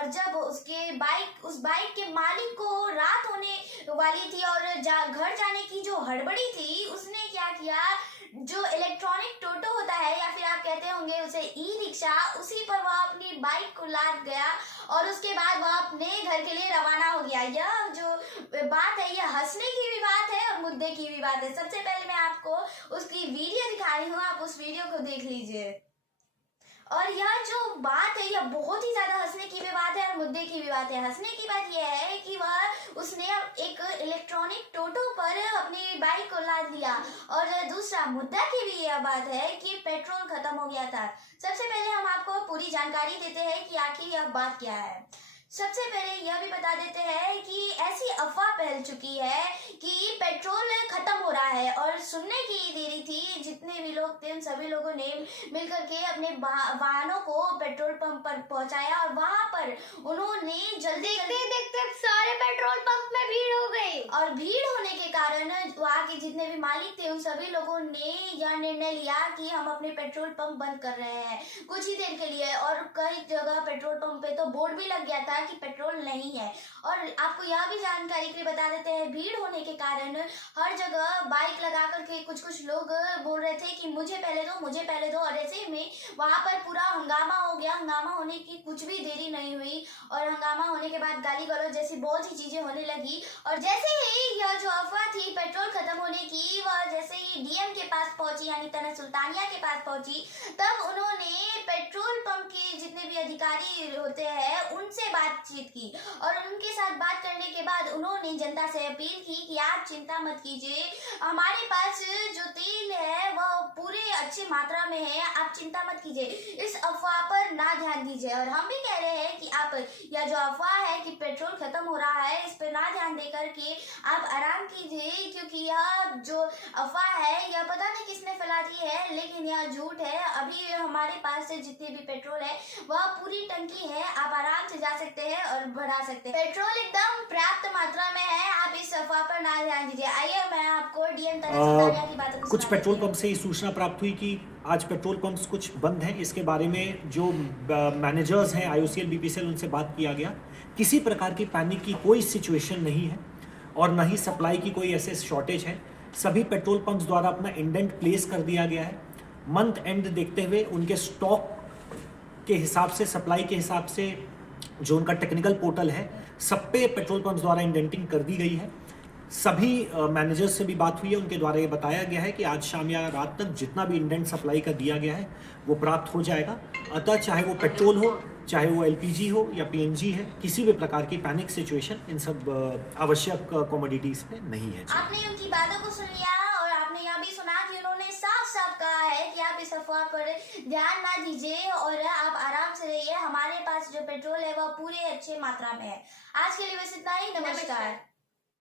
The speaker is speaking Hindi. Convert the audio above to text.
और जब उस बाइक के मालिक को रात होने वाली थी और घर जाने की जो हड़बड़ी थी, उसने क्या किया, जो इलेक्ट्रॉनिक टोटो होता है या फिर आप कहते होंगे उसे ई रिक्शा, उसी पर वह अपनी बाइक को लाद गया और उसके बाद वह अपने घर के लिए रवाना हो गया। यह जो बात है यह हंसने की भी बात है और मुद्दे की भी बात है। सबसे पहले मैं आपको उसकी वीडियो दिखा रही हूँ, आप उस वीडियो को देख लीजिए। और यह जो बात है यह बहुत ही ज्यादा हंसने की भी बात है और मुद्दे की भी बात है। हंसने की बात यह है कि उसने एक इलेक्ट्रॉनिक टोटो पर अपनी बाइक को लाद दिया, और दूसरा मुद्दा की भी यह बात है कि पेट्रोल खत्म हो गया था। सबसे पहले हम आपको पूरी जानकारी देते हैं कि आखिर यह बात क्या है। सबसे पहले यह भी बता देते हैं कि ऐसी अफवाह फैल चुकी है कि पेट्रोल खत्म हो रहा है, और सुनने की देरी थी, जितने भी लोग थे उन सभी लोगों ने मिलकर के अपने वाहनों को पेट्रोल पंप पर पहुंचाया और वहां पर उन्होंने जल्दी देखते सारे पेट्रोल पंप में भीड़ हो गई, और भीड़ होने के कारण वहाँ के जितने भी मालिक थे उन सभी लोगों ने यह निर्णय लिया कि हम अपने पेट्रोल पंप बंद कर रहे हैं कुछ ही देर के लिए। और कई जगह पेट्रोल पंप पे तो बोर्ड भी लग गया था कि पेट्रोल नहीं है। और आपको यह भी जानकारी के लिए बता देते हैं, भीड़ होने के कारण हर जगह बाइक लगा करके कुछ लोग बोल रहे थे कि मुझे पहले दो, और ऐसे में वहां पर पूरा हंगामा हो गया। हंगामा होने की कुछ भी देरी नहीं हुई और हंगामा होने के बाद गाली गलौज जैसी बहुत सी चीजें होने लगी। और जैसे ही यह जो अफवाह थी पेट्रोल खत्म होने की, वह जैसे ही डीएम के पास पहुंची यानी तने सुल्तानिया के पास पहुंची, तब उन्होंने पेट्रोल पंप के जितने भी अधिकारी होते हैं उनसे बातचीत की, और उनके साथ बात करने के बाद उन्होंने जनता से अपील की कि आप चिंता मत कीजिए, हमारे पास जो तेल है वह पूरे अच्छी मात्रा में है, आप चिंता मत कीजिए, इस अफवाह पर ना ध्यान दीजिए। और हम भी कह रहे हैं कि आप यह जो अफवाह है कि पेट्रोल खत्म हो रहा है, इस पर ना ध्यान देकर के आप आराम कीजिए, क्योंकि यह जो अफवाह है यह पता नहीं किसने फैला दी है, लेकिन यह झूठ है। अभी हमारे पास से जितने भी पेट्रोल है वह पूरी टंकी है, आप आराम से जा सकते हैं और बढ़ा सकते हैं। पेट्रोल एकदम पर्याप्त मात्रा में है, आप इस अफवाह पर ना ध्यान दीजिए। आइए मैं आपको डीएम तने सुल्तानिया की बातों कुछ पेट्रोल पंप से सूचना प्राप्त हुई कि आज पेट्रोल पंप्स कुछ बंद हैं। इसके बारे में जो मैनेजर्स हैं IOCL BPCL उनसे बात किया गया। किसी प्रकार की पैनिक की कोई सिचुएशन नहीं है और न ही सप्लाई की कोई ऐसे शॉर्टेज है। सभी पेट्रोल पंप्स द्वारा अपना इंडेंट प्लेस कर दिया गया है। मंथ एंड देखते हुए उनके स्टॉक के हिसाब से, सप्लाई के हिसाब से जो उनका टेक्निकल पोर्टल है सब पे पेट्रोल पंप्स द्वारा इंडेंटिंग कर दी गई है। सभी मैनेजर्स से भी बात हुई है, उनके द्वारा ये बताया गया है कि आज शाम या रात तक जितना भी इंडेंट सप्लाई का दिया गया है वो प्राप्त हो जाएगा। अतः चाहे वो पेट्रोल हो, चाहे वो LPG हो या PNG है, किसी भी प्रकार की पैनिक सिचुएशन इन सब आवश्यक कमोडिटीज में नहीं है। आपने उनकी बातों को सुन लिया और आपने यह भी सुना कि उन्होंने साफ साफ कहा है कि आप इस अफवाह पर ध्यान ना दीजिए और आप आराम से रहिए, हमारे पास जो पेट्रोल है वह पूरे अच्छे मात्रा में है। आज के लिए बस इतना ही, नमस्कार।